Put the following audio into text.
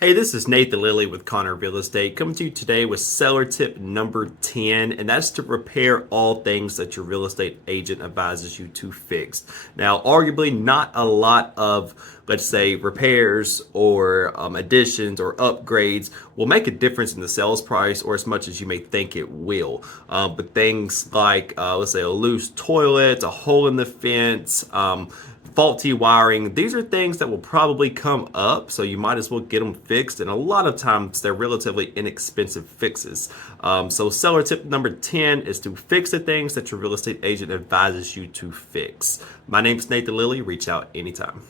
Hey, this is Nathan Lilly with Connor Real Estate coming to you today with seller tip number 10, and that's to repair all things that your real estate agent advises you to fix. Now, arguably, not a lot of, let's say, repairs or additions or upgrades will make a difference in the sales price or as much as you may think it will. But things like, let's say, a loose toilet, a hole in the fence, faulty wiring. These are things that will probably come up, so you might as well get them fixed. And a lot of times they're relatively inexpensive fixes. So seller tip number 10 is to fix the things that your real estate agent advises you to fix. My name is Nathan Lilly. Reach out anytime.